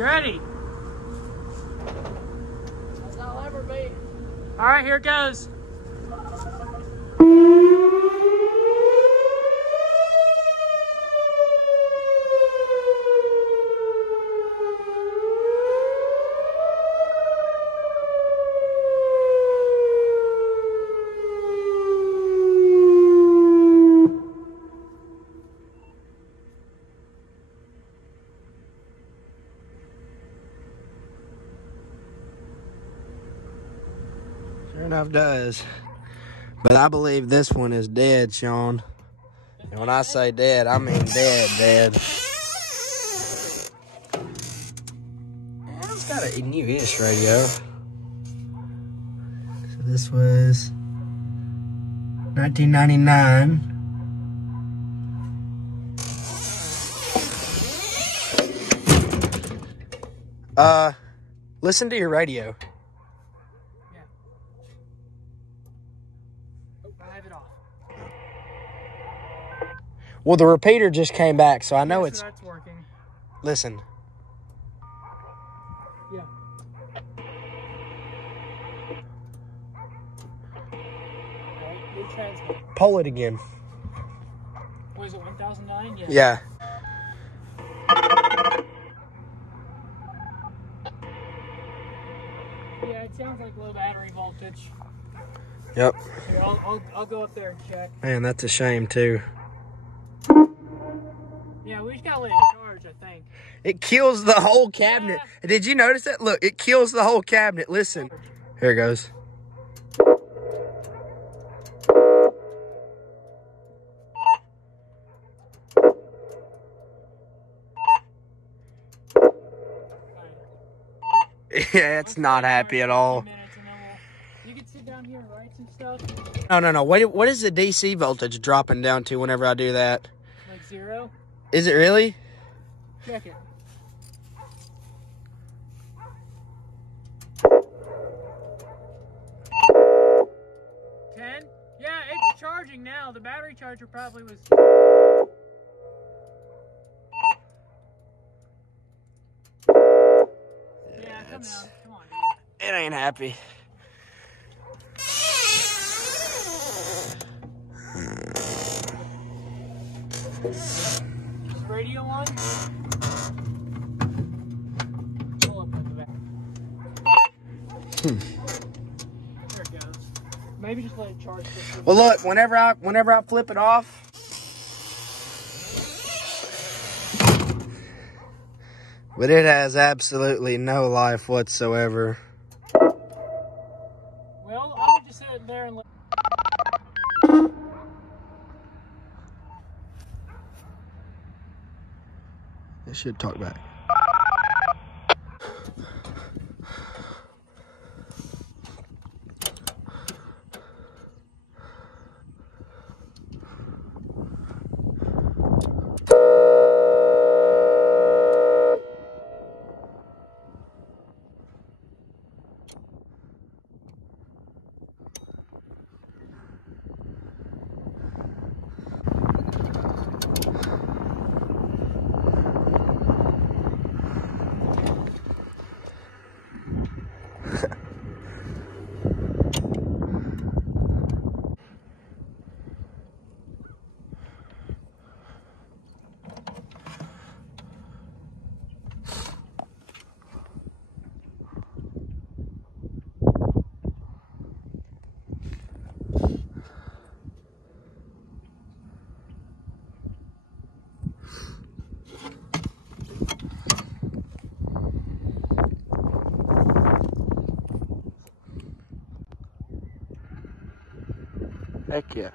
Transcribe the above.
You ready? As I'll ever be. All right, here it goes. Sure enough does. But I believe this one is dead, Sean. And when I say dead, I mean dead. It's got a new-ish radio. So this was 1999. Listen to your radio. Yeah. Oh, I have it off. Well, the repeater just came back, so I know it's... That's working. Listen. Yeah. Alright, new transmit. Pull it again. What is it, 1009? Yeah. Yeah. Yeah, it sounds like low battery voltage. Yep. Here, I'll go up there and check. Man, that's a shame, too. Yeah, we just gotta let it charge, I think. It kills the whole cabinet. Yeah. Did you notice that? Look, it kills the whole cabinet. Listen. Here it goes. Yeah, it's not happy at all. You can sit down here and write some stuff. No. What is the DC voltage dropping down to whenever I do that? Like 0? Is it really? Check it. 10? Yeah, it's charging now. The battery charger probably was... Yeah, come on, dude. It ain't happy. Is the radio on? Pull up at the back. There it goes. Maybe just let it charge. Well, look, whenever I flip it off, but it has absolutely no life whatsoever. Well, I would just sit it there and let... It should talk back. Heck yeah.